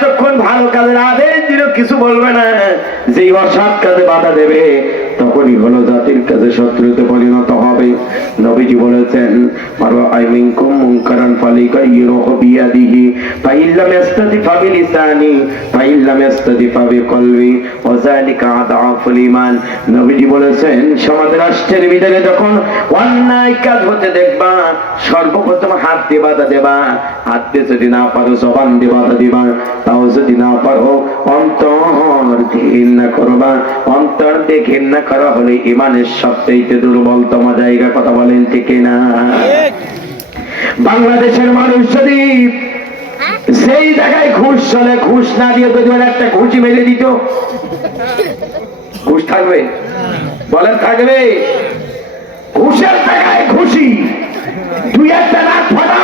যতক্ষণ ভালো কাজের আদেশ দিল কিছু বলবে না, যেই অসৎ কাজে বাধা দেবে তখনই হলো জাতির কাছে শত্রুতে পরিণত হবে। নবীজি বলেছেন মারওয়া আইমিনকুম মুনকারান ফালিগাইয়িরহু বিয়াদিহি ফাইল্লাম ইস্তাতি ফাবিলিসানি ফাইল্লাম ইস্তাতি ফাবিকলবি ওয়া যালিকা আদআফুল ঈমান। নবীজি বলেছেন সমাজ রাষ্ট্রের ভিতরে যখন অন্যায় কাজ হতে দেখবা সর্বপ্রথম হাত দিয়ে বাধা দেবা, হাত দিয়ে যদি না পারো জবান দিয়ে বাধা দিবা, তাও যদি না পারো অন্তর দিয়ে ঘৃণা করবা। অন্তর দিয়ে ঘৃণা করা হলে ইমানের সবচেয়ে দুর্বলতম জায়গা। কথা বলেন ঠিক না? বাংলাদেশের মানুষ যদি সেই জায়গায় ঘুষ চলে, ঘুষ না দিয়ে যদি একটা ঘুষি মেরে দিত, ঘুষ থাকবে? বলেন থাকবে? ঘুষের টাকায় খুশি, দুই একটা নাক ফাটা,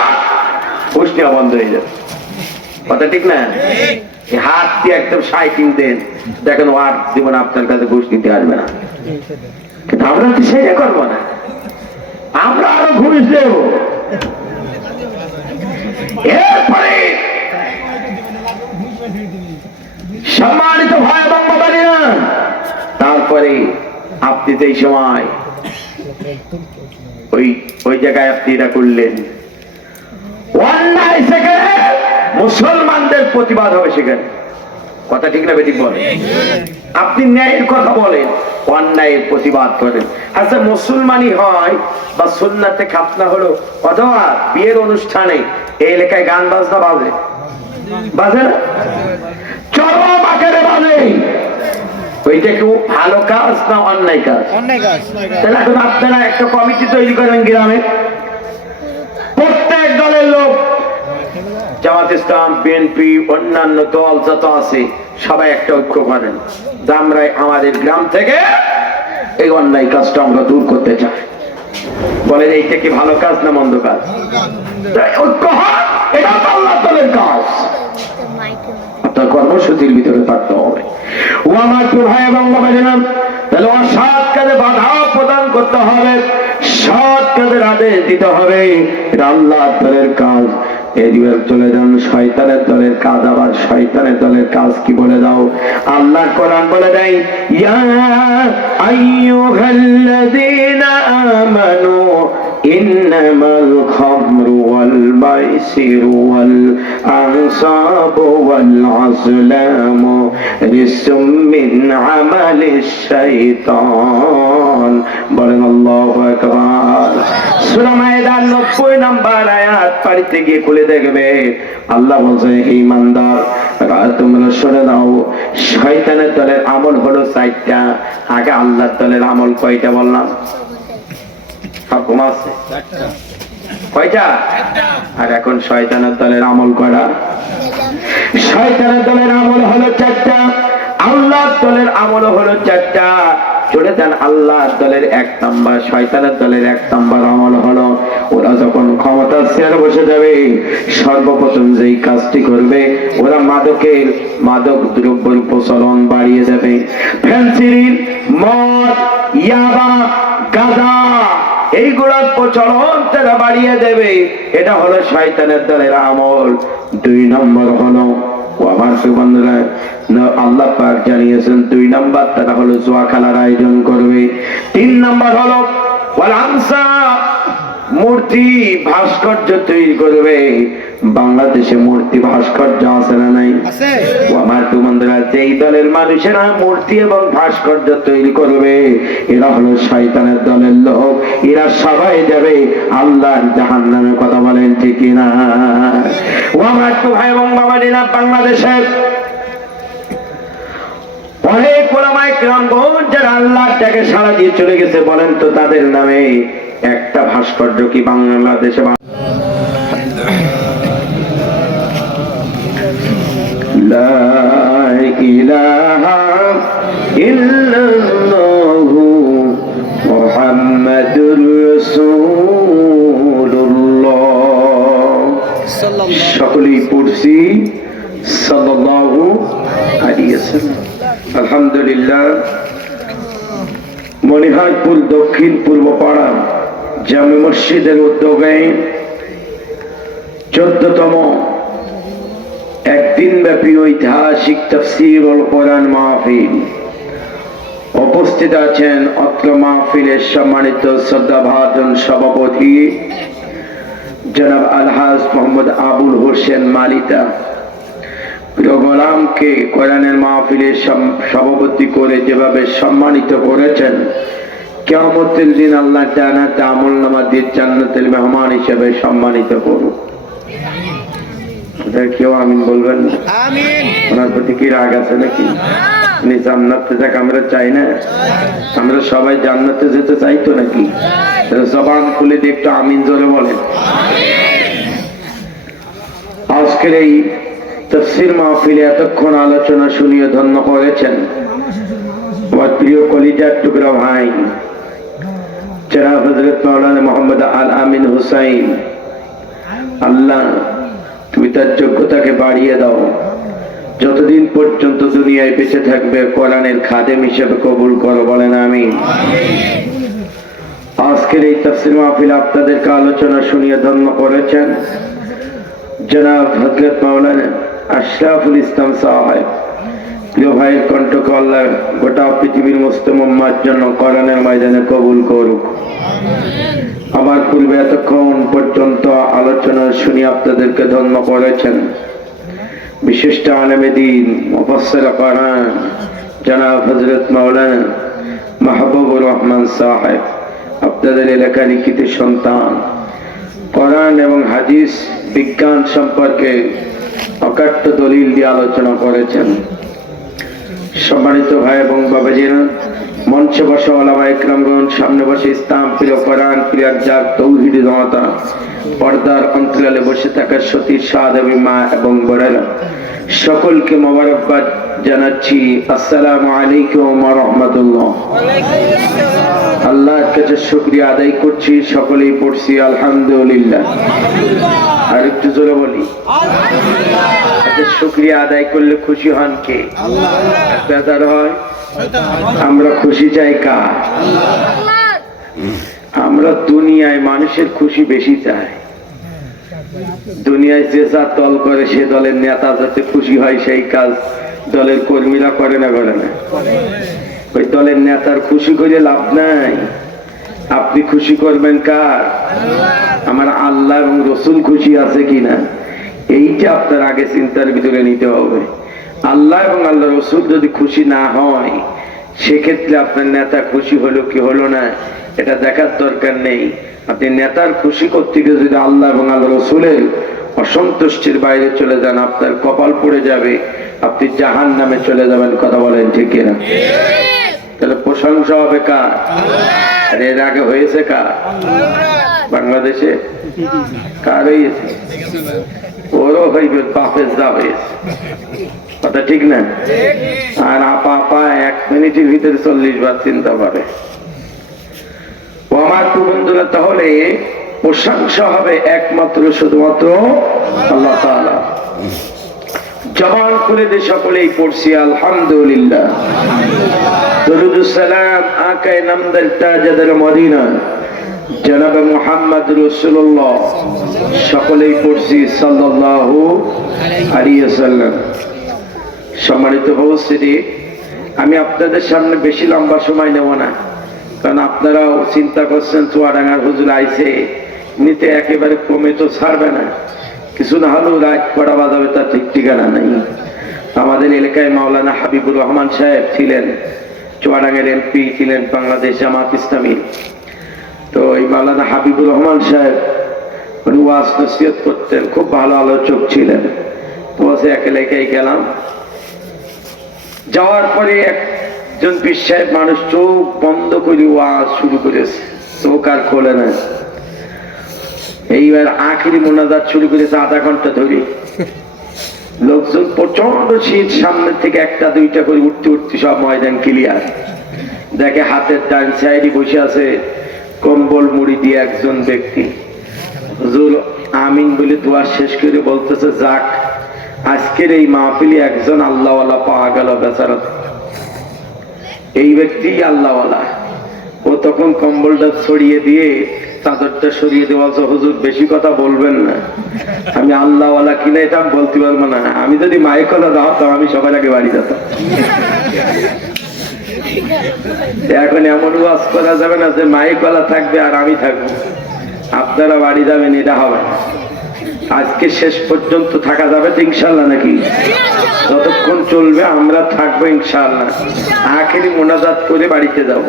ঘুষ নেওয়া বন্ধ হয়ে যাবে। কথা ঠিক না? হাত দিয়ে একদম সাইটিং দেন, দেখেন আর জীবন আপনার কাছে ঘুষ নিতে আসবে না। কিন্তু আমরা তো সেটা করবো না, আমরা আরো ঘুষ দেব। এরপরে সম্মানিত ভাই এবং বাবারা, তারপরে আপনি যেই সময় ওই জায়গায় আপনি এটা করলেন, অন্যায় সেখানে মুসলমানদের প্রতিবাদ হবে সেখানে। কথা ঠিক না বেঠিক বলেন? আপনি ন্যায়ের কথা বলেন, অন্যায়ের প্রতিবাদ করেন। আচ্ছা মুসলমানই হয় বা সুন্নাতে খাতনা হলো অথবা বিয়ের অনুষ্ঠানে এই এলাকায় গান বাজনা বাজে, বাজে না? চরম আকারে বাজে। ওইটা কি ভালো কাজ না অন্যায় কাজ? তাহলে এখন আপনারা একটা কমিটি তৈরি করেন গ্রামে, প্রত্যেক দলের লোক, জামাত ইসলাম, বিএনপি, অন্যান্য দল যত আছে সবাই একটা ঐক্য করেন যে আমরা আমাদের গ্রাম থেকে এই অন্যায় কাজটা আমরা দূর করতে চাই। বলেন এইটা কি ভালো কাজ না মন্দ কাজ? ঐক্য হয়, এটা আল্লাহর দলের কাজ। আপনার কর্মসূচির ভিতরে থাকতে হবে। ও আমার ভাই এবং বাবাজান, তাহলে অসৎ কাজে বাধা প্রদান করতে হবে, সৎ কাজের আদেশ দিতে হবে, এটা আল্লাহর দলের কাজ। এদিকে চলে যান শয়তানের দলের কাজ। আবার শয়তানের দলের কাজ কি বলে দাও? আল্লাহ কোরআন বলে দেয়, ইয়া আইয়ুহাল্লাযীনা আমানু ইন্নামাল খামরু ওয়াল মাইসিরু ওয়াল আনসাবু ওয়াল আজলামু রিজসুম মিন আমালিশ শাইতান। বলেন আল্লাহু আকবার। সূরা মায়েদার 90 নম্বর আয়াত পড়তে গিয়ে খুলে দেখবে আল্লাহ বলছে, হে ঈমানদার তোমরা শুনে নাও, শয়তানের দলের আমল হলো 4টা। আগে আল্লাহর দলের আমল কয়টা বললাম? সব আছে কয়টা? আর এখন শয়তানের দলের আমল কয়টা? শয়তানের দলের আমল হলো 4টা, আল্লাহর দলের আমল হলো 4টা। চলে যান আল্লাহর দলের 1 নাম্বার, শয়তানের দলের 1 নাম্বার আমল হলো ওরা যখন ক্ষমতার চেয়ারে বসে যাবে সর্বপ্রথম যেই কাজটি করবে ওরা মাদক দ্রব্যের প্রচলন বাড়িয়ে দেবে। ফেন্সিডিল, মদ, ইয়াবা, গাঁজা এইগুলোর প্রচলন তারা বাড়িয়ে দেবে। এটা হলো শয়তানের দলের আমল। 2 নম্বর হলো আমার বন্ধুরা, আল্লাহ পাক জানিয়েছেন 2 নাম্বার তারা হলো জুয়া খেলার আয়োজন করবে। 3 নাম্বার হলো মূর্তি ভাস্কর্য তৈরি করবে। বাংলাদেশে মূর্তি ভাস্কর্য আছে না নাই? আমার বন্ধুরা, যেই দলের মানুষেরা মূর্তি এবং ভাস্কর্য তৈরি করবে এরা হলো শয়তানের দলের লোক। এরা সবাই যাবে আল্লাহর জাহান্নামে। কথা বলেন ঠিক না? ও আমার ভাই এবং বাবারা, বাংলাদেশের অনেক ওলামায়ে কেরামগণ যারা আল্লাহর ডাকে সাড়া দিয়ে চলে গেছে, বলেন তো তাদের নামে একটা ভাস্কর্য কি বাংলাদেশে? লা ইলাহা ইল্লাল্লাহু মুহাম্মাদুর রাসূলুল্লাহ। সকলেই পড়ছি সাল্লাল্লাহু আলাইহি ওয়াসাল্লাম। আলহামদুলিল্লাহ, মনিহারপুর দক্ষিণ পূর্ব পাড়া জামে মসজিদের উদ্যোগে 14তম এক দিনব্যাপী ঐতিহাসিক তাফসীরুল কোরআন মাহফিল। উপস্থিত আছেন অত্র মাহফিলের সম্মানিত শ্রদ্ধাভাজন সভাপতি জনাব আলহাজ মোহাম্মদ আবুল হোসেন মালিতা। প্রিয় গোলামকে কোরআনের মাহফিলের সভাপতি করে যেভাবে সম্মানিত করেছেন, কিয়ামতের দিন আল্লাহ জান্নাতে আমলনামা দিয়ে জান্নাতের মেহমান হিসেবে সম্মানিত করুন। কেউ আমিন বলবেন না? ওনার প্রতি কি রাগ আছে নাকি? উনি জান্নাতে যাক, আমরা চাই না? আমরা সবাই জান্নাতে যেতে চাই তো নাকি? জবান খুলে দিয়ে একটু আমিন জোরে বলেন। আজকের এই তাফসীর মাহফিলে এতক্ষণ আলোচনা শুনিয়ে ধন্য করেছেন আমার প্রিয় কলিজার টুকরা ভাই জনাব হযরত মাওলানা মোহাম্মদ আল আমিন হুসাইন। আল্লাহ তুমি তার যোগ্যতাকে বাড়িয়ে দাও, যতদিন পর্যন্ত দুনিয়ায় বেঁচে থাকবে কোরআনের খাদেম হিসেবে কবুল করো, বলেন আমিন। আজকের এই তাফসীর মাহফিলে আপনাদেরকে আলোচনা শুনিয়ে ধন্য করেছেন জনাব হযরত মাওলানা আশরাফুল ইসলাম সাহেব। প্রিয় ভাইয়ের কণ্ঠকে আল্লাহ গোটা পৃথিবীর মুসলিম উম্মাহর জন্য কোরআনের ময়দানে কবুল করুক। আমার পূর্বে এতক্ষণ পর্যন্ত আলোচনা শুনি আপনাদেরকে ধন্য করেছেন বিশিষ্ট আলেমে দ্বীন মুফাসসির কোরআন জনাব হযরত মাওলানা মাহবুবুর রহমান সাহেব। আপনাদের এলাকার লিখিত সন্তান, কোরআন এবং হাদিস বিজ্ঞান সম্পর্কে অকাট্য দলিল দিয়ে আলোচনা করেছেন। সম্মানিত ভাই এবং বাবাজিরা, মঞ্চে বসে ওলামা ইকরামগণ, সামনে বসে ইসলাম প্রিয়, কোরআন প্রিয়, যার তৌহিদি জনতা, পর্দার অন্তরালে বসে থাকা সতী সাধবী মা এবং বোনেরা, সকলকে মোবারকবাদ জানাচ্ছি। আসসালামু আলাইকুম ওয়া রাহমাতুল্লাহ। আল্লাহর কাছে শুকরিয়া আদায় করছি, সকলেই পড়ছি আলহামদুলিল্লাহ। আর একটু জোরে বলি, শুকরিয়া আদায় করলে খুশি হন কে? বেজার হয়? আমরা খুশি চাই কার? আমরা দুনিয়ায় মানুষের খুশি বেশি চাই। দুনিয়ায় যে যা দল করে সে দলের নেতা যাতে খুশি হয় সেই কাজ দলের কর্মীরা করে না, করে না? ওই দলের নেতার খুশি করে লাভ নাই। আপনি খুশি করবেন কার? আমার আল্লাহ এবং রসুল খুশি আছে কিনা, এইটা আপনার আগে চিন্তার ভিতরে নিতে হবে। আল্লাহ এবং আল্লাহ রসুল যদি খুশি না হয়, সেক্ষেত্রে আপনার নেতা খুশি হলো কি হলো না এটা দেখার দরকার নেই। আপনি নেতার খুশি করতে গিয়ে যদি আল্লাহ এবং আল্লাহ রসুলের অসন্তুষ্টির বাইরে চলে যান, আপনার কপাল পড়ে যাবে, আপনি জাহান্নামে চলে যাবেন। কথা বলেন ঠিক কিনা? তাহলে প্রশংসা হবে কার? আর এর আগে হয়েছে কার? বাংলাদেশে কার হয়েছে? ওরও হইবে, বাপের যা হয়েছে। কথা ঠিক না? আর আপা আপা 1 মিনিটের ভিতরে 40 বার চিন্তা করে। ও আমার বন্ধুরা, তাহলে প্রশংসা হবে একমাত্র শুধুমাত্র আল্লাহ তাআলা। জবান খুলে দিয়ে সকলেই পড়ছি আলহামদুলিল্লাহ। দরুদুস সালাম আকায়ে নামদার তাজদার মদিনা জনাবে মুহাম্মদ রাসূলুল্লাহ, সকলেই পড়ছি সাল্লাল্লাহু আলাইহি ওয়াসাল্লাম। সম্মানিত উপস্থিতি, আমি আপনাদের সামনে বেশি লম্বা সময় নেব না, কারণ আপনারাও চিন্তা করছেন চুয়াডাঙ্গার হুজুর আইছে, নিতে একেবারে কমে তো ছাড়বে না, কিছু না হলেও রাত কড়া বাজাবে তার ঠিক ঠিকানা নাই। আমাদের এলাকায় মাওলানা হাবিবুর রহমান সাহেব ছিলেন, চুয়াডাঙ্গার এমপি ছিলেন বাংলাদেশ জামাত ইসলামী। তো এই মাওলানা হাবিবুর রহমান সাহেব উনি ওয়াজ নসিহত করতেন, খুব ভালো আলোচক ছিলেন। তো এক এলাকায় গেলাম, যাওয়ার পরে একজন পীর সাহেব মানুষ চোখ বন্ধ করে ওয়াজ শুরু করেছে, চোখ আর খোলে না। এইবার আখিরি মোনাজাত শুরু করেছে আধা ঘন্টা ধরে। লোকজন প্রচন্ড শীত, সামনে থেকে 1-2 করে উঠতে উঠতে সব ময়দান ক্লিয়ার। দেখে হাতের ডান সাইডে বসে আছে কম্বল মুড়ি দিয়ে একজন ব্যক্তি। হুজুর আমিন বলে দোয়া শেষ করে বলতেছে, যাক আজকের এই মাহফিলে একজন আল্লাহওয়ালা পাওয়া গেল। বেচারা এই ব্যক্তি আল্লাহওয়ালা। ও তখন কম্বলটা ছড়িয়ে দিয়ে চাদরটা সরিয়ে দেওয়া, হুজুর বেশি কথা বলবেন না, আমি আল্লাহওয়ালা কিনা এটা আমি বলতে পারবো না। আমি যদি মায়ের কথা দাওয়াতাম আমি সবার আগে বাড়ি যেতাম। এখন এমন ওয়াজ করা যাবে না যে মায়ের গলা থাকবে আর আমি থাকবো, আপনারা বাড়ি যাবেন, এটা হবে না। আজকে শেষ পর্যন্ত থাকা যাবে তো ইনশাল্লাহ নাকি? যতক্ষণ চলবে আমরা থাকবো ইনশাল্লাহ। আখেরি মোনাজাত করে বাড়িতে যাব।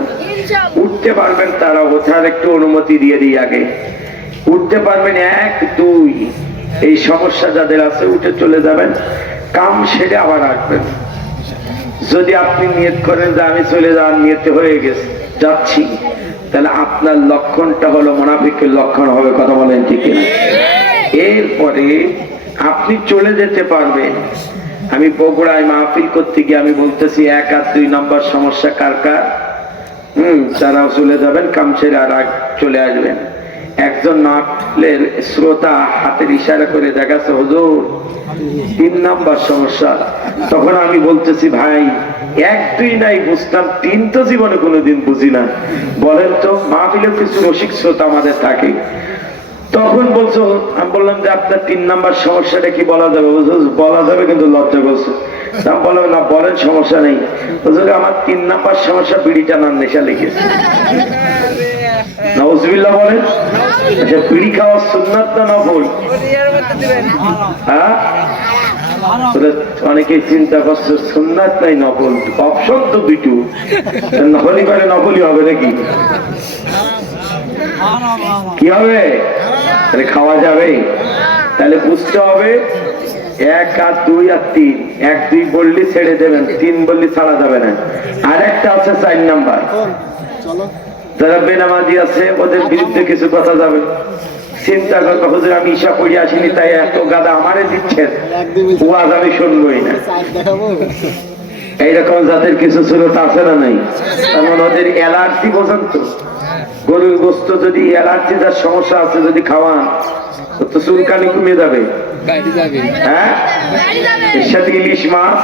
উঠতে পারবেন তারা, ওঠার একটু অনুমতি দিয়ে দিই আগে। উঠতে পারবেন 1 2, এই সমস্যা যাদের আছে উঠে চলে যাবেন, কাম সেরে আবার আসবেন। যদি আপনি নিয়ত করেন যে আমি চলে যাওয়ার নিয়তে হয়ে গেছে যাচ্ছি, তাহলে আপনার লক্ষণটা হলো মুনাফিকের লক্ষণ হবে। কথা বলেন ঠিক না? এরপরে আপনি চলে যেতে পারবেন। আমি বগুড়ায় মাহফিল করতে গিয়ে আমি বলতেছি 1 আর 2 নম্বর সমস্যা কার কার, তারাও চলে যাবেন, কামছের আর চলে আসবেন। একজন মাহফিলের শ্রোতা হাতের ইশারা করে দেখাচ্ছে হুজুর 3 নম্বর সমস্যা। তখন আমি বলতেছি ভাই 1 2 নাই বুঝতাম, 3 তো জীবনে কোনোদিন বুঝি না। বলেন তো, মাহফিলের কিছু রসিক শ্রোতা আমাদের থাকে। তখন বলছো, আমি বললাম যে আপনার 3 নম্বর সমস্যাটা কি বলা যাবে? বলা যাবে কিন্তু লজ্জা করছে। আমি বললাম না, বলেন সমস্যা নেই। আমার 3 নম্বর সমস্যা বিড়ি টানার নেশা লেগেছে। নাউজুবিল্লাহ বলেন। আচ্ছা, বিড়ি খাওয়া সুন্নাত না নফল? হ্যাঁ, অনেকে চিন্তা করছে সুন্নাত নাই নফল, অপশন তো দুটো, নফলই পারে নফলই হবে নাকি? কি হবে? তাহলে খাওয়া যাবে? তাহলে বুঝতে হবে 1 আর 2 আর 3। 1 2 বললি ছেড়ে দেবেন, 3 বললি ছাড়া যাবে না। আর একটা আছে 4 নাম্বার, যারা বেনামাজি আছে ওদের বিরুদ্ধে কিছু কথা যাবে। চিন্তা করবো হুজুর আমি ঈশা পড়ে আসিনি তাই এত গাদা আমারে দিচ্ছেন, ওয়াজ আমি শুনবই না। এইরকম যাদের কিছু শ্রোতা আছে না নাই? কারণ ওদের অ্যালার্জি পর্যন্ত, গরুর গোস্ত যদি অ্যালার্জি যার সমস্যা আছে যদি খাওয়ান তো চুলকানি কমে যাবে। হ্যাঁ, এর সাথে ইলিশ মাছ,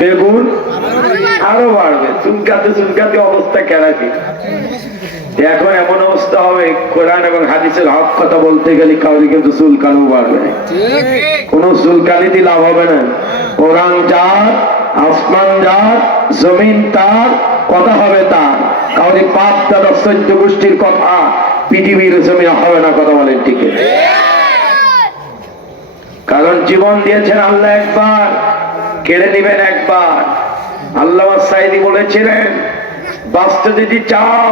বেগুন আরো বাড়বে। চুলকাতে চুলকাতে অবস্থা কেরাকি। এখন এমন অবস্থা হবে, কোরআন এবং হাদিসের হক কথা বলতে গেলে কাউরি কিন্তু চুলকানো বাড়বে, কোন চুলকানি দিয়ে লাভ হবে না। কোরআন যার, আসমান যার, জমিন তার, কথা হবে তার। কাউরি পাপ দাদা 14 গোষ্ঠীর কথা পৃথিবীর জমিনে হবে না। কথা বলেন ঠিক? কারণ জীবন দিয়েছেন আল্লাহ একবার, কেড়ে নিবেন একবার। আল্লাহ সাইদি বলেছিলেন বাঁচতে যদি চাও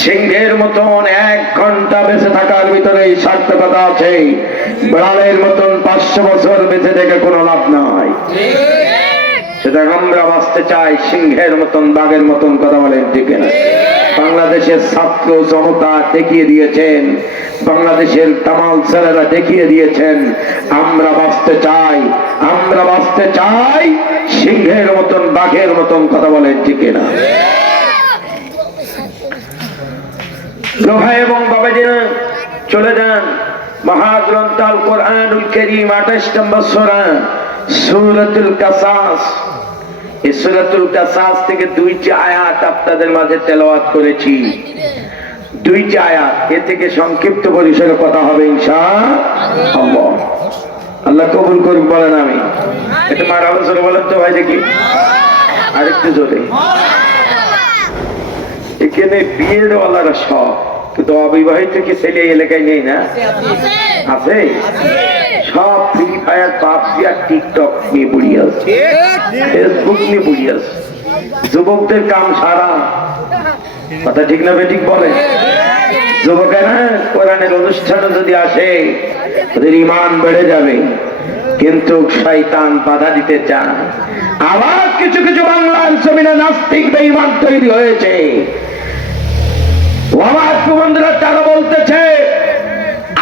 সিংহের মতন 1 ঘন্টা বেঁচে থাকার ভিতরে সার্থকতা আছে, বিড়ালের মতন 500 বছর বেঁচে থেকে কোনো লাভ নাই। সেটা আমরা বাঁচতে চাই সিংহের মতন, বাঘের মতন। কথা বলেন ঠিক না? বাংলাদেশের ছাত্র জনতা দেখিয়ে দিয়েছেন, বাংলাদেশের তামাল ছেলেরা দেখিয়ে দিয়েছেন আমরা বাঁচতে চাই, আমরা বাঁচতে চাই সিংহের মতন, বাঘের মতন। কথা বলেন ঠিক না? ভাই এবং বাবাজিরা, চলে যান মহাগ্রন্থ আল কোরআনুল কারীম 28 নম্বর সূরা সূরাতুল কাসাস। এই সূরাতুল কাসাস থেকে 2টি আয়াত আপনাদের মাঝে তেলাওয়াত করেছি। 2টি আয়াত, এ থেকে সংক্ষিপ্ত পরিসরে কথা হবে ইনশাআল্লাহ। আল্লাহ কবুল করুন। বলেন আমি এটা মারহাবা জোরে বলেন তো ভাই দেখি, আরেকটু জোরে। এখানে বিয়ের ওয়ালারা সব, কিন্তু অবিবাহিত কি ছেলে এলাকায় নেই না? আছে। সব ফ্রি ফায়ার, পাবজি আর টিকটক নিয়ে পড়ি আছে, ফেসবুক নিয়ে পড়ি আছে। যুবকদের কাম সারা। কথা ঠিক না বেঠিক বলে? যুবকেরা কোরআনের অনুষ্ঠানে যদি আসে ওদের ঈমান বেড়ে যাবে, কিন্তু শয়তান বাধা দিতে চায়। আবার কিছু কিছু বাংলার জমিনে নাস্তিক বেঈমান তৈরি হয়েছে। আমার বন্ধুরা তারা বলতেছে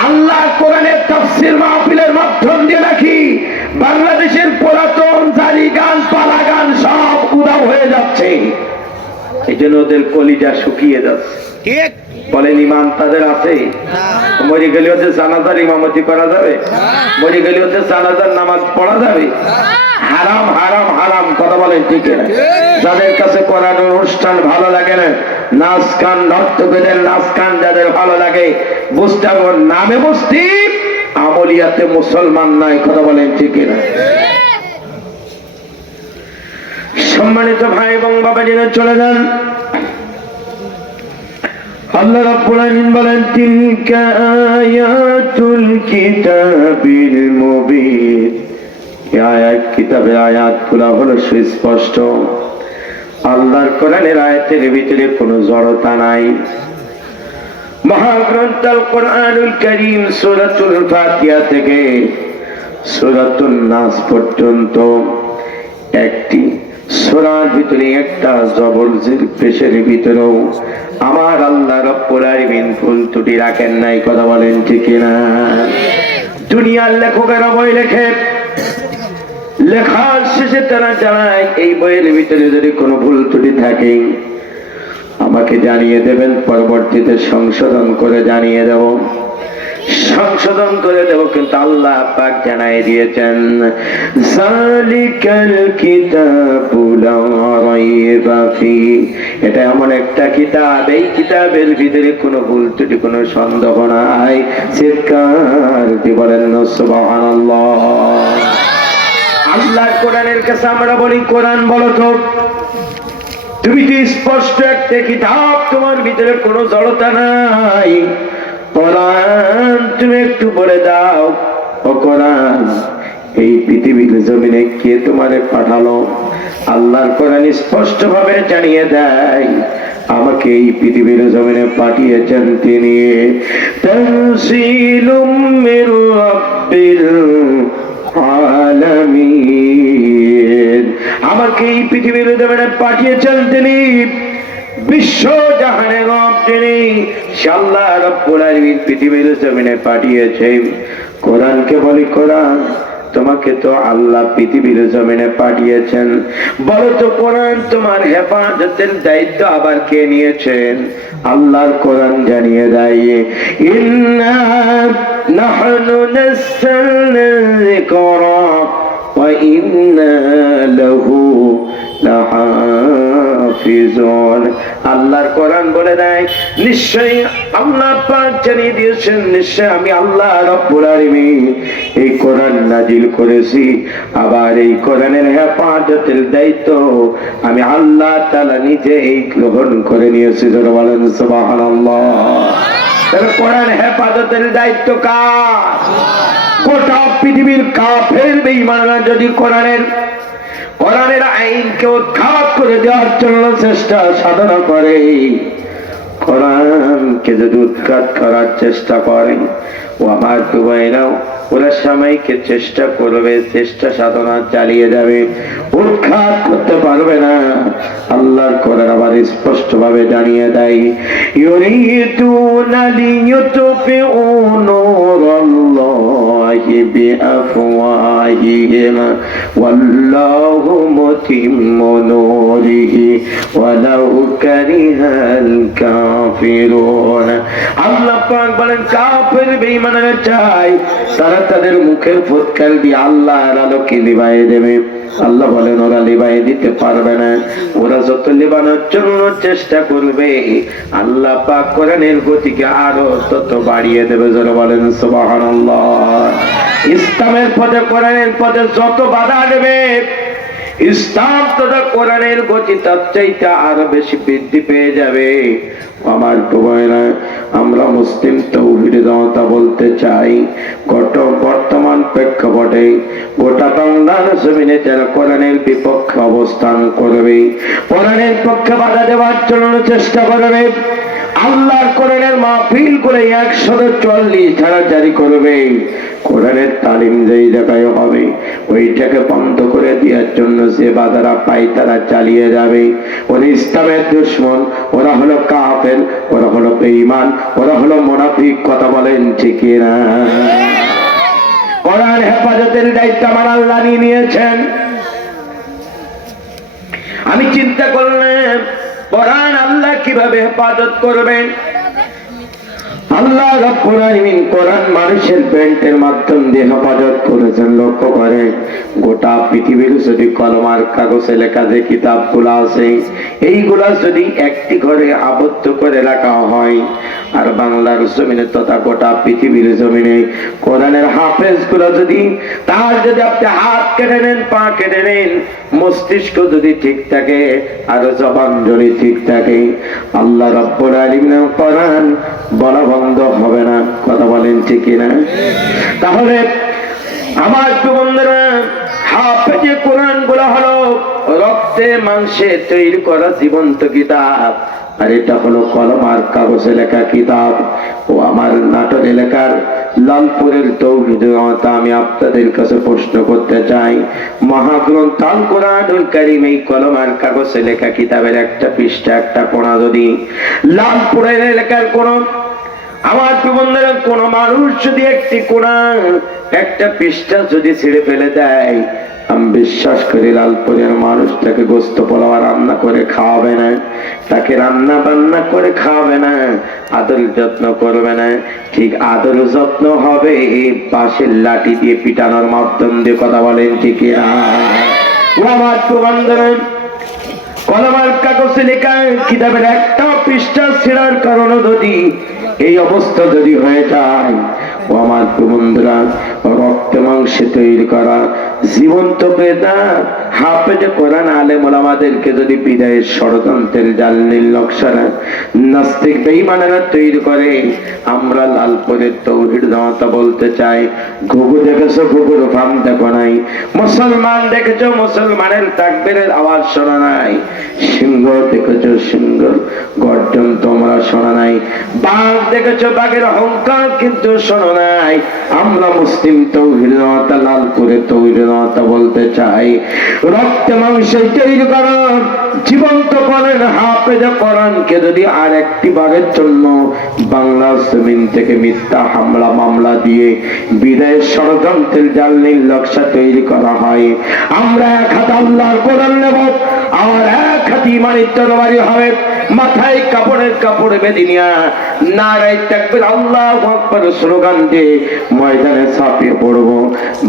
আল্লাহ কোরআনের তাফসীর মাহফিলের মাধ্যম দিয়ে নাকি বাংলাদেশের পুরাতন জারি গান, পালা গান সব উধাও হয়ে যাচ্ছে। এই জন্য ওদের কলিজা শুকিয়ে যাচ্ছে। ঠিক বলেন ইমান তাদের আছে? মরে গেলে ওদের জানাজার ইমামতি করা যাবে? মরে গেলে ওদের জানাজার নামাজ পড়া যাবে? হারাম হারাম হারাম, কথা বলেন ঠিক না? যাদের কাছে কোরআন অনুষ্ঠান ভালো লাগে না, নাচ গান নর্তকীদের নাচ গান যাদের ভালো লাগে, বুঝতে হবে নামে বস্তি আমলিয়াতে মুসলমান নাই, কথা বলেন ঠিক না? সম্মানিত ভাই এবং বাবা যিনি চলে যান, আল্লাহ রাব্বুল আলামিন বলেন তিলকা আয়াতুল কিতাবিল মুবিন। এই আয়াত কিতাবের আয়াতগুলো হলো সুস্পষ্ট। আল্লাহর কোরআনের আয়াতের ভিতরে কোনো জড়তা নাই। মহাগ্রন্থ আল কোরআনুল কারীম সূরাতুল ফাতিহা থেকে সূরাতুন নাস পর্যন্ত একটি সূরার ভিতরে একটা জবরজির পেশের ভিতরেও আমার আল্লাহ রাব্বুল আলামিন ভুল ত্রুটি রাখেন নাই, কথা বলেন ঠিক না? দুনিয়ার লেখকেরা বই লেখে, লেখার শেষে তারা জানায় এই বইয়ের ভিতরে যদি কোনো ভুল ত্রুটি থাকে আমাকে জানিয়ে দেবেন, পরবর্তীতে সংশোধন করে জানিয়ে দেব, সংশোধন করে দেব। কিন্তু আল্লাহ পাক জানাই দিয়েছেন যালিকাল কিতাবু লা রাইবা ফি, এটা এমন একটা কিতাব, এই কিতাবের ভিতরে কোনো ভুল ত্রুটি কোনো সন্দেহ নাই। চিৎকার দিয়ে বলেন সুবহানাল্লাহ। আল্লাহর কোরআনের কাছে আমরা বলি কোরআন বলো তো, তুমি কি স্পষ্ট একটা কিতাব, তোমার ভিতরে কোনো জড়তা নাই। কোরআন তুমি একটু বলে দাও, ও কোরআন এই পৃথিবীর জমিনে কে তোমারে পাঠালো? আল্লাহর কোরআন স্পষ্ট ভাবে জানিয়ে দেয় আমাকে এই পৃথিবীর জমিনে পাঠিয়েছেন তিনি। তানসিলুম মির রাব্বিল আলামিন, আমাকে এই পৃথিবীর জমিনে পাঠিয়েছেন তিনি বিশ্ব জাহানের রব, তিনি আল্লাহ রাব্বুল আলামিন পৃথিবীর জমিনে পাঠিয়েছে। কোরআনকে বলি কোরআন তোমাকে তো আল্লাহ পৃথিবীর জমিনে পাঠিয়েছেন, বলো তো কোরআন তোমার হেফাজতের দায়িত্ব আবার কে নিয়েছেন? আল্লাহর কোরআন জানিয়ে দেয় ইন্না নাহনু নাযালনা যিকরা ওয়া ইন্না লাহু লাহাফিজুন। আল্লাহর কোরআন বলে দেয় নিশ্চয়ই আল্লাহ পাক জানিয়ে দিয়েছেন নিশ্চয় আমি আল্লাহ রাব্বুল আলামিন এই কোরআন নাজিল করেছি, আবার এই কোরআনের হেফাজতের দায়িত্ব আমি আল্লাহ তাআলা নিজেই গ্রহণ করে নিয়েছি। যারা বলেন সুবহানাল্লাহ। তাহলে কোরআন হেফাজতের দায়িত্ব কার? গোটা পৃথিবীর কাফের বেঈমানরা যদি কোরআনের আইনকে উৎখাত করে দেওয়ার জন্য চেষ্টা সাধনা করে, কোরআনকে যদি উৎখাত করার চেষ্টা করে, ও আমার ভাইরাও ওরা সাময়িক চেষ্টা করবে, চেষ্টা সাধনা চালিয়ে যাবে, উৎখাত করতে পারবে না। আল্লাহর কোরআন আবার স্পষ্ট ভাবে জানিয়ে দেয় ইউরিদুনা লিইউতফিউ নূরাল্লাহি বিআফওয়াহিহিম ওয়াল্লাহু মুতিম্মু নূরিহি ওয়ালাউ কারিহাল কাফিরুন। আল্লাহ পাক বলেন কাফের বেঈমানরা চায় তারা তাদের মুখের ফুৎকার দিয়ে আল্লাহর আলোকে নিভাইয়ে দেবে। আল্লাহ বলেন ওরা লিবাই দিতে পারবে না, ওরা যত লিবানোর জন্য চেষ্টা করবে আল্লাহ পাক কোরআনের গতিকে আরো তত বাড়িয়ে দেবে। যারা বলেন সুবহানাল্লাহ। ইসলামের পথে কোরআনের পথে যত বাধা দেবে ইসলাম তথা কোরআনের গতি তার চাইতে আরো বেশি বৃদ্ধি পেয়ে যাবে। আমার ভাইরা আমরা মুসলিম তাওহীদ জনতা বলতে চাই বর্তমান প্রেক্ষাপটে গোটা বাংলার জমিনে যারা কোরআনের বিপক্ষে অবস্থান করবে, কোরআনের পক্ষে বাধা দেওয়ার জন্য চেষ্টা করবে, আল্লাহর কোরআনের মাহফিল করে 144 ধারা জারি করবে, কোরআনের তালিম যেই জায়গায় হবে ওইটাকে বন্ধ করে দেওয়ার জন্য যে বাধারা পাই তারা চালিয়ে যাবে। ওরা ইসলামের দুশমন, ওরা হলো কাফের, ওরা হলো বেঈমান, ওরা হলো মুনাফিক। কথা বলেন ঠিক না? কোরআন হেফাজতের দায়িত্ব আমার আল্লাহ নিয়েছেন। আমি চিন্তা করলাম কোরআন আল্লাহ কিভাবে হেফাজত করবেন। আল্লাহ রাব্বুল আলামিন কোরআন মানুষের প্যান্টের মাধ্যম দিয়ে হেফাজত করেছেন। লক্ষ্য করে গোটা পৃথিবীর যদি কলমার কাগজে লেখা যে কিতাবগুলো আছে এইগুলা যদি একটি ঘরে আবদ্ধ করে রাখা হয় আর বাংলার জমিনে তথা গোটা পৃথিবীর জমিনে কোরআনের হাফেজ গুলা যদি তার যদি আপনি হাত কেটে নেন, পা কেটে নেন, মস্তিষ্ক যদি ঠিক থাকে আর জবান যদি ঠিক থাকে, আল্লাহ রাব্বুল আলামিনের কোরআন বলা বন্ধ হবে না। কথা বলেন ঠিক না? তাহলে আমার বন্ধুরা, হাফেজে কোরআন গুলা হলো রক্তে মাংসে তৈরি করা জীবন্ত কিতাব, আর এটা হলো কলম আর কাগজে লেখা কিতাব। ও আমার নাটোর এলাকার লালপুরের তৌহিদ জনতা, আমি আপনাদের কাছে প্রশ্ন করতে চাই, মহাগ্রন্থ আল কোরআনুল কারীম এই কলম আর কাগজে লেখা কিতাবের একটা পৃষ্ঠা একটা কোণা যদি লালপুরের এলাকার কোন আমার বন্ধুরা কোন মানুষ যদি একটি কোণা একটা পৃষ্ঠা যদি ছিঁড়ে ফেলে দেয়, আমি বিশ্বাস করি লালপুরের মানুষটাকে গোস্ত পোলাও রান্না করে খাওয়াবে না, তাকে রান্না বান্না করে খাওয়াবে না, আদর যত্ন করবে না। ঠিক আদর যত্ন হবে এই পাশের লাঠি দিয়ে পিটানোর মাধ্যম দিয়ে। কথা বলেন ঠিক না? ও আমার বন্ধুরা, কলমার কাগজে লেখা কিতাবের একটা পৃষ্ঠা ছেঁড়ার কারণে যদি এই অবস্থা যদি হয়ে যায়, ও আমার বন্ধুরা, রক্ত মাংসে তৈরি করা জীবন্ত বেদা হাফেজে কোরআন আলেম ওলামাদেরকে যদি বিদায়ের ষড়যন্ত্রের জাল নীল নকশারা নাস্তিক বেঈমানেরা তৈরি করে, আমরা লালপুরের তৌহিদ জনতা বলতে চাই, ঘুঘু দেখেছো ঘুঘুর ফার্ম দেখো নাই, মুসলমান দেখেছো মুসলমানের তাকবীরের আওয়াজ শোনা নাই, সিংহ দেখেছো সিংহর গর্জন তোমরা শোনা নাই, বাঘ দেখেছো বাঘের অহংকার কিন্তু শোনো নাই। আমরা মুসলিম তৌহিদ জনতা লালপুরের তৌহিদ জনতা বলতে চাই, রক্ত মাংসে তৈরি করা জীবন্ত করেন হাফেজে কোরআনকে যদি আর একটি বারের জন্য বাংলা জমিন থেকে মিথ্যা হামলা মামলা দিয়ে বিদায়ের ষড়যন্ত্রের জাল নীল নকশা তৈরি করা হয়, আমরা এক হাত আল্লাহর কোরআন নেব আর এক হাত ইমানের তরবারি হবে, মাথায় কাপড়ে বেঁধে নিয়া নারায়ে তাকবীর আল্লাহু আকবার স্লোগান দিয়ে ময়দানে ছাপিয়ে পড়ব।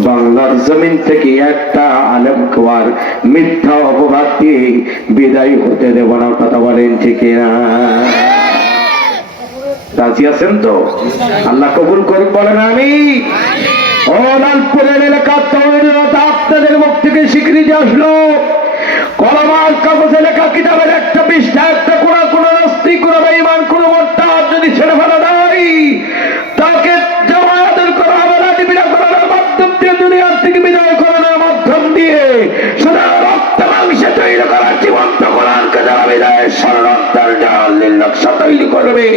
বাংলার জমিন থেকে একটা আলেম কোয়ার মিথ্যা অপবাদ দিয়ে বিদায় হতে দেব না। কথা বলেন ঠিক না? রাজি আছেন তো? আল্লাহ কবুল করুন, বলেন আমিন। ও লালপুরের এলাকার তৌহিদ জনতা, আপনাদের মুখ থেকে স্বীকৃতি আসলো, কলম আর কাগজে লেখা কিতাবের একটা পৃষ্ঠা একটা কোণা কোন নাস্তিক কোন বেঈমান কোন মুরতাদ যদি ছেড়ে ফেলা দেয়, তাকে জামায়াতের করা হবে না, বিনা করার মাধ্যম দিয়ে দুনিয়ার থেকে বিদায় করানোর মাধ্যম দিয়ে শুধু রক্ত মাংসে তৈরি করা জীবন্ত কোরআনকে যারা বিদায়ের ষড়যন্ত্রের জাল নীল নকশা তৈরি করবে,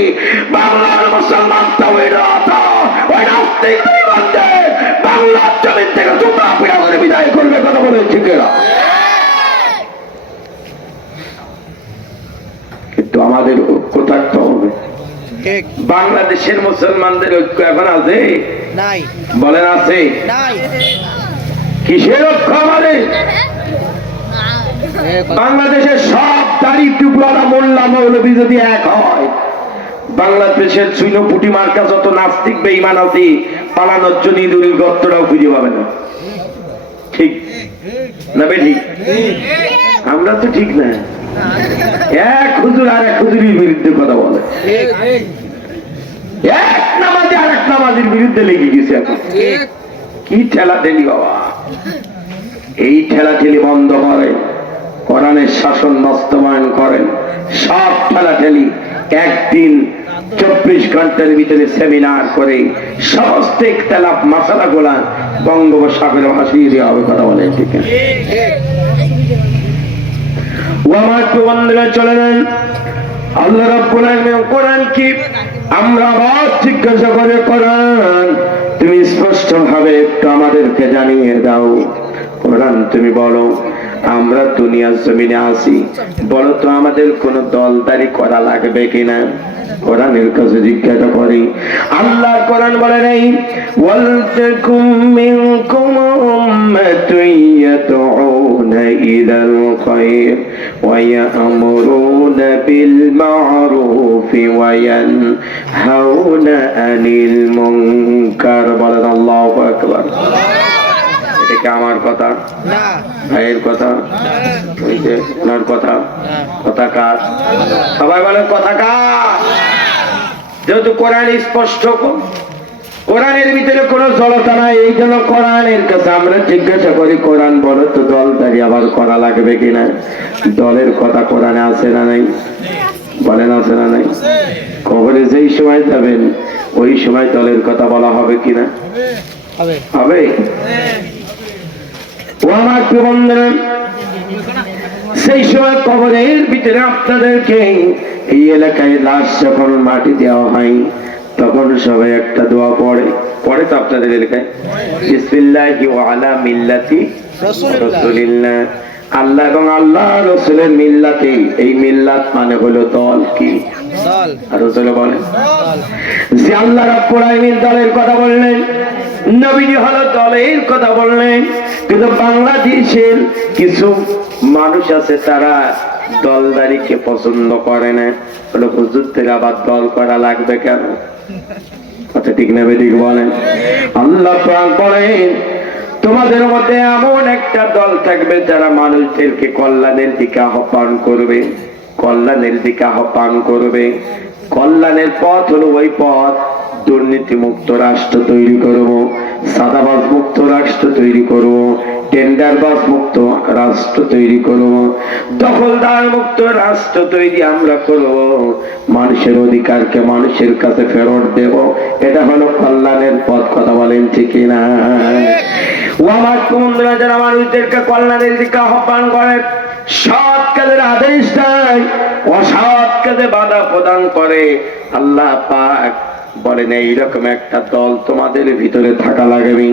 বাংলার মুসলমান তৌহিদ জনতা ওই নাস্তিক বেঈমানদের বাংলার জমিন থেকে জুতা পিটা করে বিদায় করবে। কথা বলে ঠিক না? কিন্তু আমাদের ঐক্য থাকতে হবে। বাংলাদেশের মুসলমানদের ঐক্য এখন আছে? বলেন আছে? কিসের ঐক্য আমাদের? বাংলাদেশের সব দাড়ি টুকরা মোল্লা মৌলবী যদি এক হয়, বাংলাদেশের চুইনো পুটি মার্কা যত নাস্তিক বেঈমান আছে পালানোর জন্য ইঁদুরের গর্তটাও খুঁজে পাবে না। ঠিক না বেঠিক? আমরা তো ঠিক না, এক হুজুর আর এক হুজুরের বিরুদ্ধে কথা বলে, এক নামাজি আর এক নামাজির বিরুদ্ধে লেগে গেছে। এখন কি ঠেলা ঠেলি বাবা! এই ঠেলা ঠেলি বন্ধ করে কোরআনের শাসন বাস্তবায়ন করেন। সব ঠেলা ঠেলি একদিন 24 ঘন্টার ভিতরে সেমিনার করে সমস্ত ইখতিলাফ মাসালা গুলা বঙ্গোপসাগরে ভাসিয়ে দেওয়া হবে। কথা বলে ঠিক আছে? আমার বন্ধুরা চলে যান, আল্লাহ রাব্বুল আলামিন কোরআন কি আমরা আবার জিজ্ঞাসা করে, কোরআন তুমি স্পষ্ট ভাবে একটু আমাদেরকে জানিয়ে দাও, কোরআন তুমি বলো আমরা দুনিয়ার জমিনে আসি, বলো তো আমাদের কোন দলদারি করা লাগবে কিনা? কোরআনের কাছে জিজ্ঞাসা করি। আল্লাহ কোরআন বলে নাই ওয়ালতাকুম মিনকুম উম্মাতুন ইয়াদউন يسارعون إلى الخير ويأمرون بالمعروف وينهون عن المنكر বলেন আল্লাহু আকবার এটা কি আমার কথা না ভাইয়ের কথা ওই যে ওনার কথা কথা কার সবাই বলেন কথা কার যেহেতু কোরআন স্পষ্ট কোরআনের ভিতরে কোনো জড়তা নাই এই জন্য কোরআনের কাছে আমরা জিজ্ঞাসা করি কোরআন বলো তো দলদারি আবার করা লাগবে কিনা দলের কথা কোরআনে আছে না নাই বলেন আছে না নাই কবরে যেই সময় যাবেন ওই সময় দলের কথা বলা হবে কিনা হবে ও আমার প্রিয় বন্ধুরা সেই সময় কবরের ভিতরে আপনাদেরকে এই এলাকায় লাশ যখন মাটি দেওয়া হয় তখন সবাই একটা দোয়া পড়ে তো আপনাদের এলাকায় বিসমিল্লাহি ওয়া আলা মিল্লাতি রাসূলিল্লাহ আল্লাহ এবং আল্লাহ রাসূলের মিল্লাতে এই মিল্লাত মানে হলো দল কি দল আর রাসূল বলেন যে আল্লাহ রাব্বুল আলামিন দলের কথা বললেন নবীজি হলো দলের কথা বললেন কিন্তু বাংলাদেশের কিছু মানুষ আছে তারা দলদারিকে পছন্দ করে না বলে হুজুরদের আবার দল করা লাগবে কেন কথা ঠিক না বেঠিক বলেন আল্লাহ পাক বলেন তোমাদের মধ্যে এমন একটা দল থাকবে যারা মানুষদেরকে কল্যাণের দিকে আহ্বান করবে কল্যাণের দিকে আহ্বান করবে কল্যাণের পথ হলো ওই পথ দুর্নীতি মুক্ত রাষ্ট্র তৈরি করব সাদাবাজ মুক্ত রাষ্ট্র তৈরি করব টেন্ডারবাজ মুক্ত রাষ্ট্র তৈরি করব দখলদার মুক্ত রাষ্ট্র তৈরি আমরা করব মানুষের অধিকারকে মানুষের কাছে ফেরত দেব এটা হলো কল্যাণের পথ কথা বলেন ঠিক না ও আমার বন্ধুরা যারা মানুষদেরকে কল্যাণের দিকে আহ্বান করে সৎ কাজের আদেশ দেয় অসৎ কাজে বাধা প্রদান করে আল্লাহ পাক বলেন এইরকম একটা দল তোমাদের ভিতরে থাকা লাগবে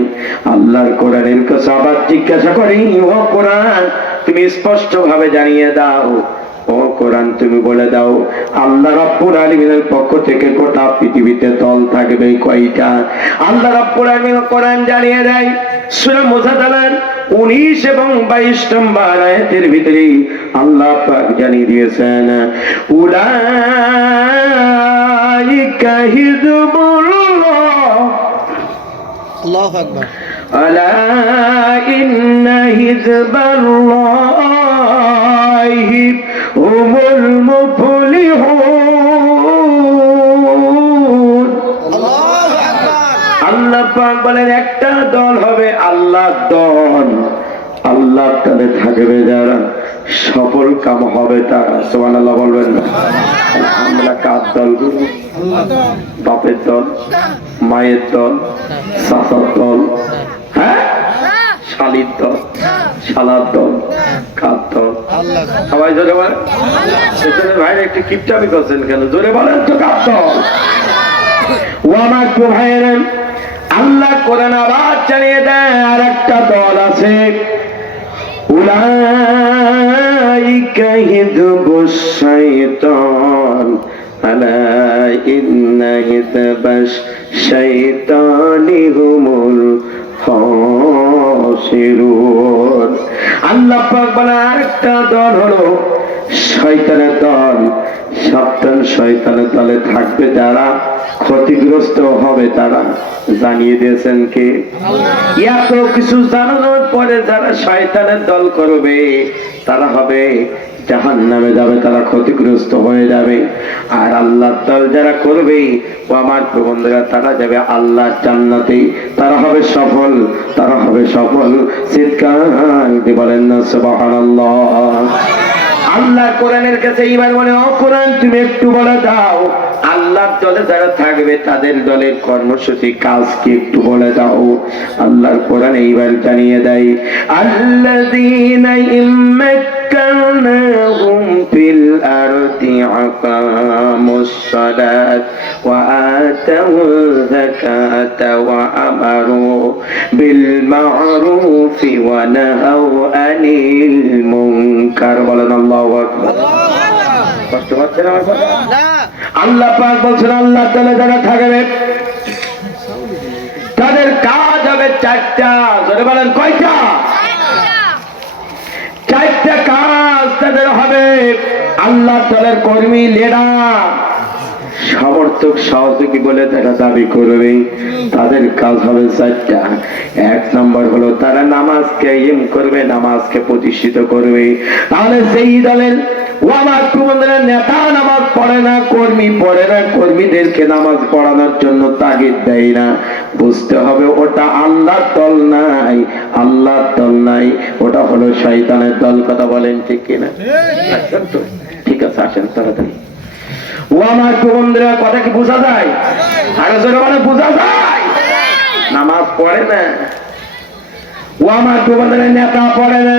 আল্লাহর কোরআনের কাছে আবার জিজ্ঞাসা করি ও কোরআন তুমি স্পষ্ট ভাবে জানিয়ে দাও ও কোরআন তুমি বলে দাও আল্লাহ রাব্বুল আলামিনের পক্ষ থেকে গোটা পৃথিবীতে দল থাকবে কয়টা আল্লাহ রাব্বুল আলামিন কোরআন জানিয়ে দেয় সূরা মুজাদালার 19 এবং 22 নম্বর আয়াতের ভিতরে আল্লাহ পাক জানিয়ে দিয়েছেন উলাইকা হিজবুল্লাহ আল্লাহু আকবার আলা ইন্না হিজবাল্লাহি হুমুল মুফলিহুন আল্লাহু আকবার আল্লাহ পাক বলেন একটা দল হবে আল্লাহর দল আল্লাহর দলে থাকবে যারা সফল কাম হবে তারা সুবহানাল্লাহ বলবেন না আমরা কার দল করব বাপের দল মায়ের দল চাচার দল হ্যাঁ শালির দল শালার দল কার দল সবাই জোরে বলেন ভাই একটু কিপটামি করছেন কেন জোরে বলেন তো কার দল ও আমার ভাইয়েরা আল্লাহ কোরআন আবার জানিয়ে দেয় আর একটা দল আছে উলাইকা হিজবুশ শাইতান আলা ইন্না হিজবাশ শাইতানি হুমুল খাসিরুন আল্লাহ পাক বলেন আরেকটা দল হলো শয়তানের দল সাবধান শয়তানের দলে থাকবে যারা ক্ষতিগ্রস্ত হবে তারা জানিয়ে দিয়েছেন কে এত কিছু জানানোর পরে যারা শয়তানের দল করবে তারা হবে জাহান্নামে যাবে তারা ক্ষতিগ্রস্ত হয়ে যাবে আর আল্লাহর দল যারা করবে ও আমার বন্ধুরা তারা যাবে আল্লাহর জান্নাতে তারা হবে সফল চিৎকার দিয়ে বলেন না সুবহানাল্লাহ আল্লাহ কোরআনের কাছে এইবার বলে ও কোরআন তুমি একটু বলে দাও আল্লাহর দলে যারা থাকবে তাদের দলের কর্মসূচি কাজ কি একটু বলে দাও আল্লাহর কোরআন এইবার জানিয়ে দেয় আল্লাযীনা ইম্মাক্কানাহুম ফিল আরদি আকামুস সালাত ওয়া আতাউয যাকাতা ওয়া আমারু বিল মা'রুফি ওয়া নাহাউ আনিল মুনকার বলেন আল্লাহু আকবার কষ্ট হচ্ছে না আমার কথা না আল্লাহ পাক বলছেন আল্লাহ তাআলা যারা থাকবে তাদের কাজ হবে চারটা জোরে বলেন কয়টা আল্লাহ দলের কর্মী লিডার সমর্থক সহযোগী বলে তারা দাবি করবে, তাদের কাজ হবে চারটা। এক নম্বর হলো তারা নামাজকে ইম করবে, নামাজকে প্রতিষ্ঠিত করবে। তাহলে সেই দলের নেতা নামাজ পড়ে না, কর্মী পড়ে না, কর্মীদেরকে নামাজ পড়ানোর জন্য তাগিদ দেয় না, বুঝতে হবে ওটা আল্লাহর দল নাই, আল্লাহর দল নাই, ওটা হলো শয়তানের দল। কথা বলেন ঠিক কিনা? ঠিক আছে, আসেন তাড়াতাড়ি। ও আমার বন্ধুরা, কথা কি বোঝা যায়? আরো জোরে বলে বোঝা যায়? নামাজ পড়ে না, ও আমার বন্ধুরা নেতা পড়ে না,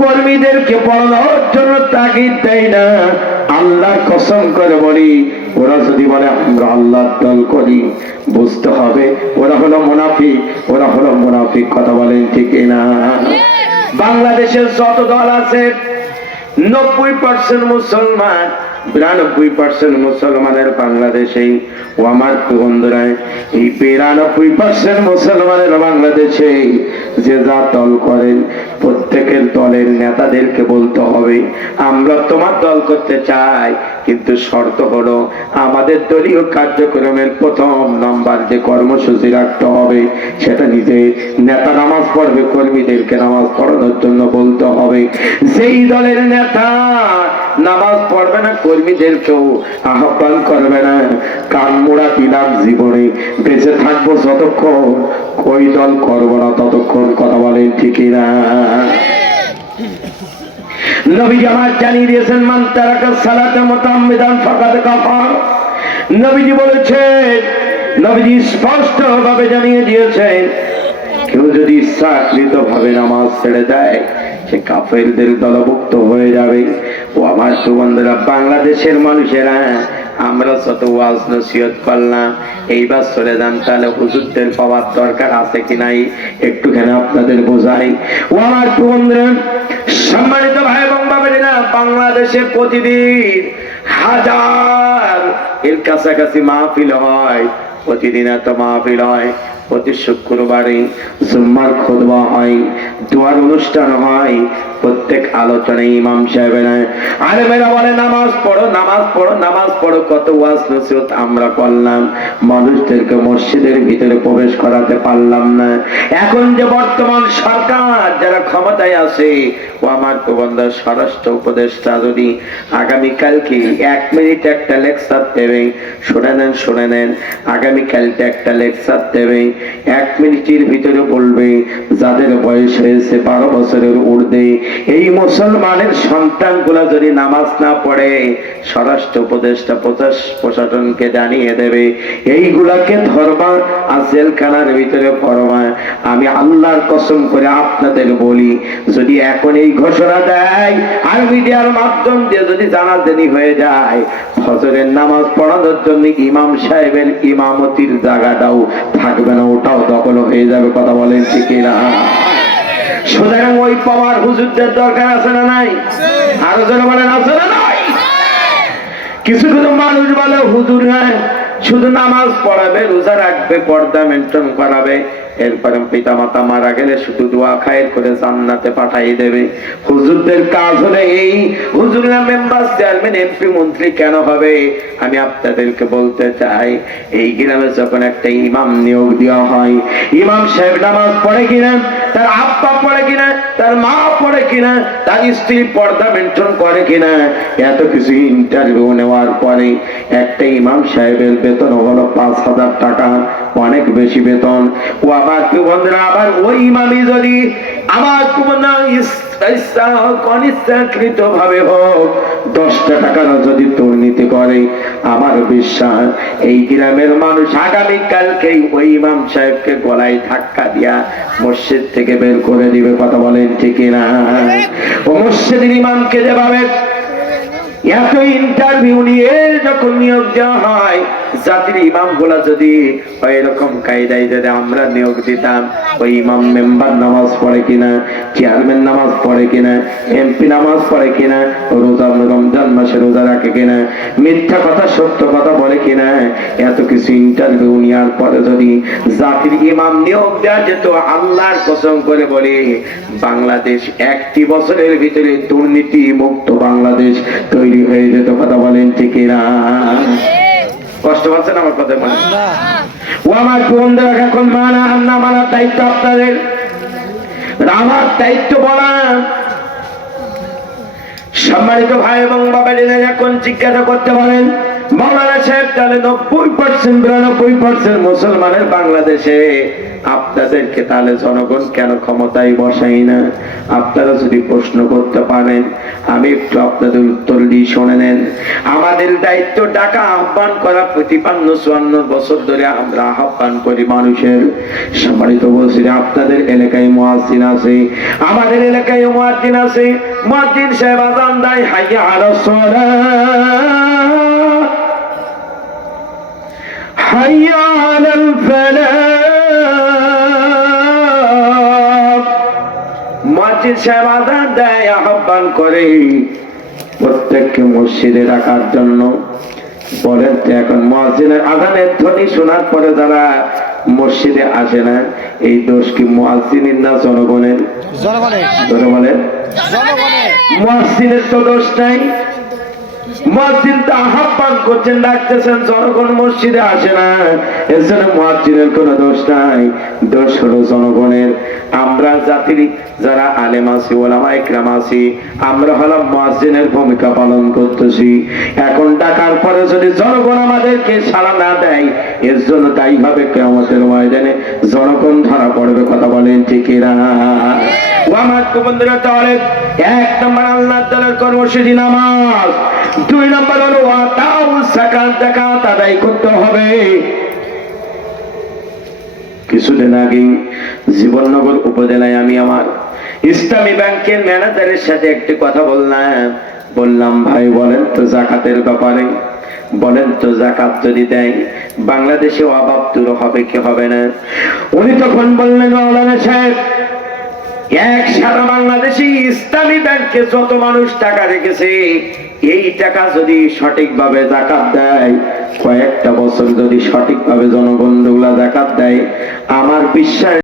কর্মীদেরকে পড়ানোর জন্য তাগিদ দেয় না। আল্লাহর কসম করে বলি, ওরা যদি বলে আমরা আল্লাহর দল করি, বুঝতে হবে ওরা হলো মুনাফিক, ওরা হলো মুনাফিক। কথা বলেন ঠিক না? বাংলাদেশের যত দল আছে 90% মুসলমান, 92% মুসলমানের বাংলাদেশে। ও আমার বন্ধুরা, এই 92% মুসলমানের বাংলাদেশে যে যা দল করেন, প্রত্যেকের দলের নেতাদেরকে বলতে হবে আমরা তোমার দল করতে চাই, কিন্তু শর্ত হলো আমাদের দলীয় কার্যক্রমের প্রথম নাম্বার যে কর্মসূচি রাখতে হবে, সেটা নিজে নেতা নামাজ পড়বে, কর্মীদেরকে নামাজ পড়ানোর জন্য বলতে হবে। যেই দলের নেতা নামাজ পড়বে না, কর্মীদেরকেও আহ্বান করবে না, কান মোড়া দিলাম জীবনে বেঁচে থাকবো যতক্ষণ, কই দল করবো না ততক্ষণ। কথা বলেন ঠিকই না? নবীজি আমার জানিয়ে দিয়েছেন, মান তারাকা সালাতা মুতাআম্মিদান ফাকাদ কাফার। নবীজি বলেছেন, নবীজি স্পষ্ট ভাবে জানিয়ে দিয়েছেন, কেউ যদি ইচ্ছাকৃত ভাবে নামাজ ছেড়ে দেয়, সে কাফেরদের দলভুক্ত হয়ে যাবে। ও আমার বন্ধুরা, বাংলাদেশের মানুষেরা আমরা যত ওয়াজ নসিহত করলাম, এইবার চলে যান, তাহলে হুজুরদের পাওয়ার দরকার আছে কি নাই একটুখানি আপনাদের বোঝাই। ও আমার বন্ধুরা, সম্মানিত ভাই এবং বাবারা, বাংলাদেশে প্রতিদিন হাজার এর কাছাকাছি মাহফিল হয়, প্রতিদিন এত মাহফিল হয়, প্রতি শুক্রবারে জুম্মার খুতবা হয়, দোয়ার অনুষ্ঠান হয়, প্রত্যেক আলোচনায় ইমাম সাহেবেরা আলেমেরা বলে নামাজ পড়ো, নামাজ পড়ো, নামাজ পড়ো। কত ওয়াজ নসিহত আমরা করলাম, মানুষদেরকে মসজিদের ভিতরে প্রবেশ করাতে পারলাম না। এখন যে বর্তমান সরকার যারা ক্ষমতায় আছে, ও আমার বন্ধু স্বরাষ্ট্র উপদেষ্টা যদি আগামীকালকে 1 মিনিট একটা লেকচার দেবে, শুনে নেন, শুনে নেন, আগামীকালকে একটা লেকচার দেবে, 1 মিনিটের ভিতরে বলবে যাদের বয়স হয়েছে 12 বছরের ঊর্ধ্বে, এই মুসলমানের সন্তানগুলা যদি নামাজ না পড়ে, স্বরাষ্ট্র উপদেষ্টা প্রশাসনকে জানিয়ে দেবে, এইগুলাকে ধর্মা আর জেলখানার ভিতরে পড়বা। আমি আল্লাহর কসম করে আপনাদের বলি, যদি এখন এই ঘোষণা দেয় আর মিডিয়ার মাধ্যম দিয়ে যদি জানাজানি হয়ে যায়, ফজরের নামাজ পড়ানোর জন্য ইমাম সাহেবের ইমামতির জায়গাটাও থাকবে না, ওটাও দখল হয়ে যাবে। কথা বলেন ঠিক না? সুতরাং ওই পাওয়ার হুজুরদের দরকার আছে না নাই? আরো জন বলেন আছে না নাই? কিছু কিছু মানুষ বলে হুজুর হ্যাঁ শুধু নামাজ পড়াবে, রোজা রাখবে, পর্দা মেনটেন করাবে, এরপরে পিতা মাতা মারা গেলে শুধু দোয়া খায়ের করে জান্নাতে পাঠিয়ে দেবে। হুজুরদের কাজ হলে এই, হুজুররা মেম্বার, চেয়ারম্যান, এমপি, মন্ত্রী কেন হবে? আমি আপনাদেরকে বলতে চাই, এই গ্রামে যখন একটা ইমাম নিয়োগ দেওয়া হয়, ইমাম সাহেব নামাজ পড়ে কিনা, তার আব্বা পড়ে কিনা, তার মা পড়ে কিনা, তার স্ত্রী পর্দা মেনটেন করে কিনা, এত কিছু ইন্টারভিউ নেওয়ার পরে একটা ইমাম সাহেবের বেতন হলো 5,000 টাকা, অনেক বেশি বেতন। ও আবার কি বন্ধুরা, আবার ওই ইমামি যদি আমার অনিচ্ছাকৃত ভাবে হোক 10 টাকার যদি দুর্নীতি করে, আমার বিশ্বাস এই গ্রামের মানুষ আগামীকালকেই ওই ইমাম সাহেবকে গলায় ধাক্কা দিয়া মসজিদ থেকে বের করে দিবে। কথা বলেন ঠিক না? ও মসজিদের ইমামকে যেভাবে এত ইন্টারভিউ নিয়ে যখন নিয়োগ দেওয়া হয়, জাতির ইমাম গুলা যদি এরকম কায়দায় যদি আমরা নিয়োগ দিতাম, ওই ইমাম মেম্বার নামাজ পড়ে কিনা, চেয়ারম্যান নামাজ পড়ে কিনা, এমপি নামাজ পড়ে কিনা, রমজান মাসে রোজা রাখে কিনা, মিথ্যা কথা সত্য কথা বলে কিনা, এত কিছু ইন্টারভিউ নেওয়ার পরে যদি জাতির ইমাম নিয়োগ দেওয়া যেত, আল্লাহর কসম করে বলি বাংলাদেশ 1টি বছরের ভিতরে দুর্নীতি মুক্ত বাংলাদেশ তৈরি হয়ে যেত। কথা বলেন ঠিক না? কষ্ট পাচ্ছেন আমার কথা বলেন? ও আমার বন্ধুরা, এখন মানা আর না মানার দায়িত্ব আপনাদের, আমার দায়িত্ব বলা। সম্মানিত ভাই এবং বাবারা, এখন জিজ্ঞাসা করতে পারেন বাংলাদেশের তাহলে 90% 92% মুসলমানের বাংলাদেশে, আপনাদেরকে তাহলে জনগণ কেন ক্ষমতায় বসাই না? আপনারা যদি প্রশ্ন করতে পারেন, আমি একটু আপনাদের উত্তর দিয়ে শুনে নেন। আমাদের দায়িত্ব ডাকা আহ্বান করা, প্রতি 54 বছর ধরে আমরা আহ্বান করি মানুষের। সম্মানিত বলছি, আপনাদের এলাকায় মুয়াজ্জিন আছে, আমাদের এলাকায় মুয়াজ্জিন আছে। মুয়াজ্জিন সাহেব আযান দেয়, হাইয়া আলাস সালাহ, হাইয়া আলাল ফালাহ। মুয়াজ্জিন সাহেব আযান দেয়, আহ্বান করে প্রত্যেককে মসজিদে রাখার জন্য। বলেন তো, এখন মুয়াজ্জিনের আযানের ধ্বনি শোনার পরে যারা মসজিদে আসে না, এই দোষ কি মুয়াজ্জিনের না জনগণের? জনগণের। মুয়াজ্জিনের তো দোষ নাই, মুয়াজ্জিন তো আহ্বান করছেন, ডাকতেছেন, জনগণ মসজিদে আসে না, এর জন্য মুয়াজ্জিনের কোনো দোষ নাই, দোষ হলো জনগণের। আমরা জাতির যারা আলেম আছি, ওলামা ইকরাম আছি, আমরা হলাম মুয়াজ্জিনের ভূমিকা পালন করতেছি। এখন ডাকার পরে যদি জনগণ আমাদেরকে সাড়া না দেয়, এর জন্য দায়ী হবে কিয়ামতের ময়দানে জনগণ ধরা পড়বে। কথা বলেন ঠিক না? ও আমার বন্ধুরা, তাহলে 1 নম্বর আল্লাহর তাআলার কর্মসূচি নামাজ, 2 নম্বর হলো আতাউ যাকাত, যাকাত আদায় করতে হবে। কিছুদিন আগে জীবননগর উপজেলায় আমি আমার ইসলামী ব্যাংকের ম্যানেজারের সাথে একটি কথা বললাম, ভাই বলেন তো যাকাতের ব্যাপারে, বলেন তো যাকাত যদি দেয় বাংলাদেশে অভাব দূর হবে কি হবে না? উনি তখন বললেন, মাওলানা সাহেব, সারা বাংলাদেশে ইসলামী ব্যাংকে যত মানুষ টাকা রেখেছে, এই টাকা যদি সঠিকভাবে যাকাত দেয়, কয়েকটা বছর যদি সঠিকভাবে জনগণ যাকাত দেয়, আমার বিশ্বাস